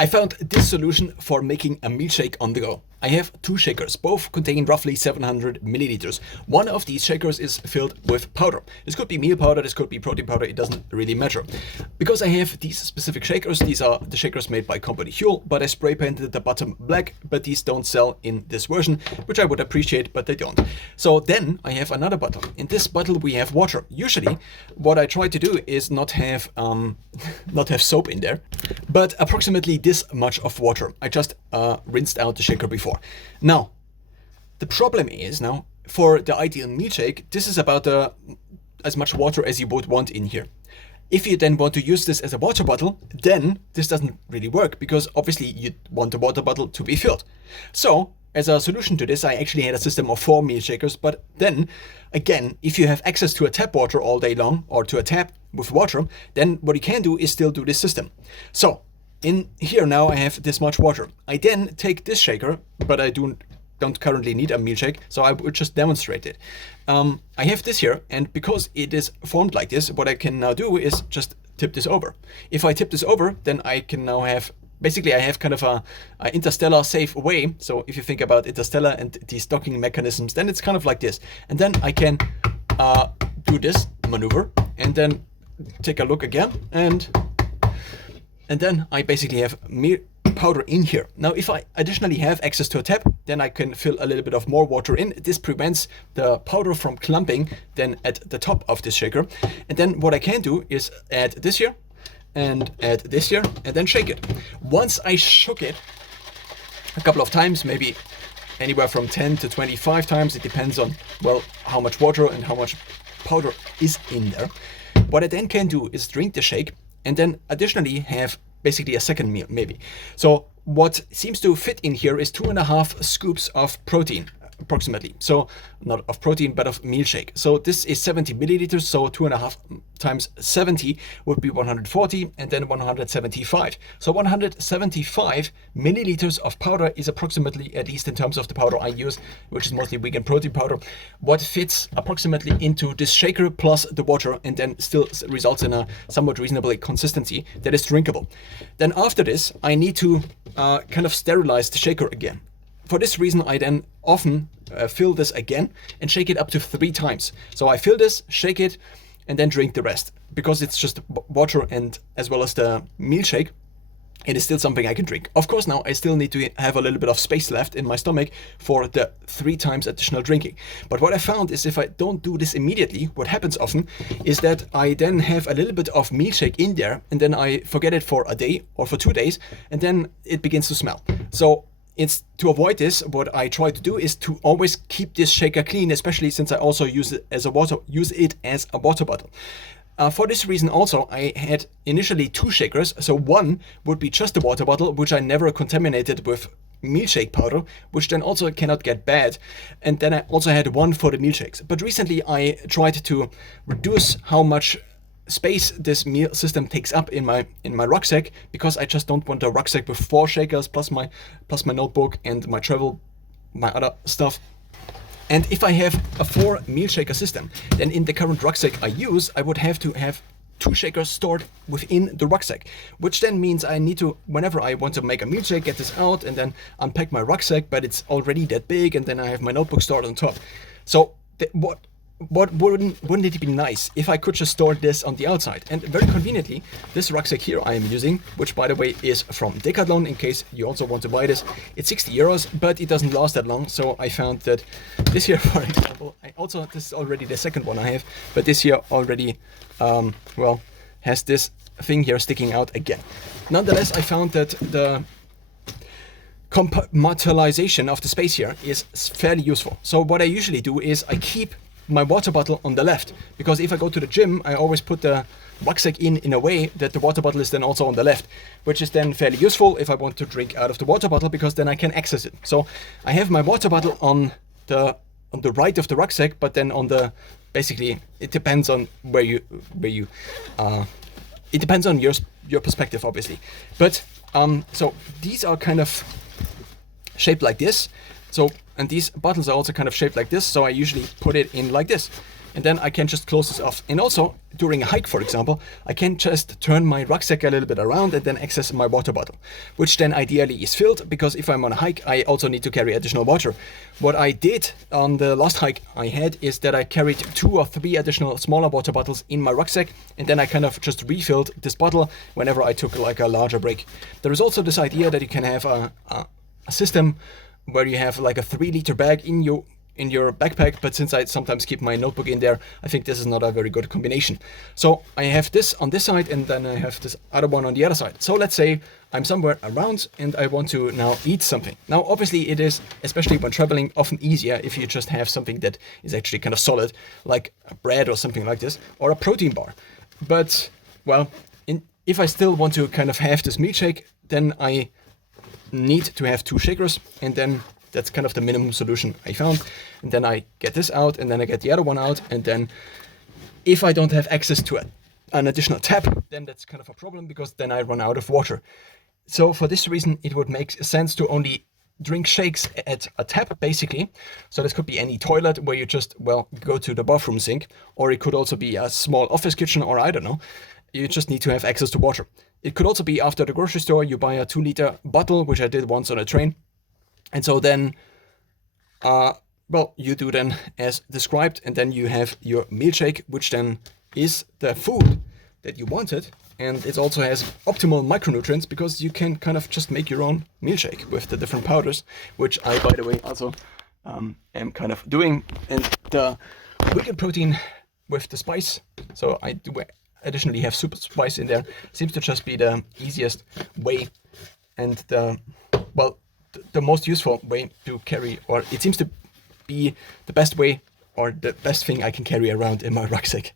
I found this solution for making a milkshake on the go. I have two shakers, both contain roughly 700 milliliters. One of these shakers is filled with powder. This could be meal powder, this could be protein powder, it doesn't really matter. Because I have these specific shakers, these are the shakers made by company Huel, but I spray painted the bottom black, but these don't sell in this version, which I would appreciate, but they don't. So then I have another bottle. In this bottle we have water. Usually what I try to do is not have soap in there, but approximately this much of water. I just rinsed out the shaker before. Now, the problem is now, for the ideal milkshake, this is about as much water as you would want in here. If you then want to use this as a water bottle, then this doesn't really work, because obviously you want the water bottle to be filled. So, as a solution to this, I actually had a system of 4 milkshakers, but then, again, if you have access to a tap water all day long, or to a tap with water, then what you can do is still do this system. So, in here now I have this much water. I then take this shaker, but I don't currently need a milkshake, so I would just demonstrate it. I have this here, and because it is formed like this, what I can now do is just tip this over. If I tip this over, then I can now have, basically I have kind of a interstellar safe way. So if you think about interstellar and these docking mechanisms, then it's kind of like this. And then I can do this maneuver, and then take a look again, and then I basically have powder in here. Now, if I additionally have access to a tap, then I can fill a little bit of more water in. This prevents the powder from clumping then at the top of this shaker. And then what I can do is add this here, and add this here, and then shake it. Once I shook it a couple of times, maybe anywhere from 10 to 25 times, it depends on, well, how much water and how much powder is in there. What I then can do is drink the shake, and then additionally have basically a second meal, maybe. So what seems to fit in here is 2.5 scoops of protein, approximately. So not of protein, but of milkshake. So this is 70 milliliters, so 2.5 times 70 would be 140, and then 175. So 175 milliliters of powder is approximately, at least in terms of the powder I use, which is mostly vegan protein powder, what fits approximately into this shaker plus the water, and then still results in a somewhat reasonable consistency that is drinkable. Then after this, I need to kind of sterilize the shaker again. For this reason, I then often fill this again and shake it up to 3 times. So I fill this, shake it, and then drink the rest. Because it's just water and as well as the milkshake, it is still something I can drink. Of course, now I still need to have a little bit of space left in my stomach for the 3 times additional drinking. But what I found is if I don't do this immediately, what happens often is that I then have a little bit of milkshake in there, and then I forget it for a day or for 2 days, and then it begins to smell. So it's to avoid this, what I try to do is to always keep this shaker clean, especially since I also use it as a water bottle. For this reason also, I had initially 2 shakers. So one would be just a water bottle, which I never contaminated with milkshake powder, which then also cannot get bad. And then I also had one for the milkshakes. But recently I tried to reduce how much space this meal system takes up in my rucksack, because I just don't want a rucksack with 4 shakers plus my notebook and my other stuff. And if I have a 4 meal shaker system, then in the current rucksack I use, I would have to have 2 shakers stored within the rucksack, which then means I need to, whenever I want to make a milkshake, get this out and then unpack my rucksack, but it's already that big, and then I have my notebook stored on top. So what wouldn't it be nice if I could just store this on the outside? And very conveniently, this rucksack here I am using, which by the way is from Decathlon, in case you also want to buy this, it's 60 euros, but it doesn't last that long. So I found that this here, for example, this is already the second one I have, but this here already, has this thing here sticking out again. Nonetheless, I found that the compartmentalization of the space here is fairly useful. So what I usually do is I keep my water bottle on the left, because if I go to the gym, I always put the rucksack in a way that the water bottle is then also on the left, which is then fairly useful if I want to drink out of the water bottle, because then I can access it. So I have my water bottle on the right of the rucksack, but then on the, basically it depends on where you it depends on your perspective, obviously. But so these are kind of shaped like this. So, and these bottles are also kind of shaped like this, so I usually put it in like this. and then I can just close this off. And also during a hike, for example, I can just turn my rucksack a little bit around and then access my water bottle, which then ideally is filled, because if I'm on a hike, I also need to carry additional water. What I did on the last hike I had is that I carried 2 or 3 additional smaller water bottles in my rucksack, and then I kind of just refilled this bottle whenever I took like a larger break. There is also this idea that you can have a system where you have like a 3-liter bag in your backpack, but since I sometimes keep my notebook in there, I think this is not a very good combination. So I have this on this side, and then I have this other one on the other side. So let's say I'm somewhere around and I want to now eat something. Now obviously it is, especially when traveling, often easier if you just have something that is actually kind of solid, like a bread or something like this, or a protein bar. But well, if I still want to kind of have this milkshake, then I need to have 2 shakers, and then that's kind of the minimum solution I found. And then I get this out, and then I get the other one out, and then if I don't have access to an additional tap, then that's kind of a problem, because then I run out of water. So for this reason, it would make sense to only drink shakes at a tap, basically. So this could be any toilet where you just, well, go to the bathroom sink, or it could also be a small office kitchen, or I don't know. You just need to have access to water. It could also be after the grocery store, you buy a 2-liter bottle, which I did once on a train. And so then, well, you do then as described, and then you have your milkshake, which then is the food that you wanted. And it also has optimal micronutrients, because you can kind of just make your own milkshake with the different powders, which I, by the way, also am kind of doing. And the vegan protein with the spice, so I do additionally have super spice in there, seems to just be the easiest way and the most useful way to carry, or it seems to be the best way or the best thing I can carry around in my rucksack.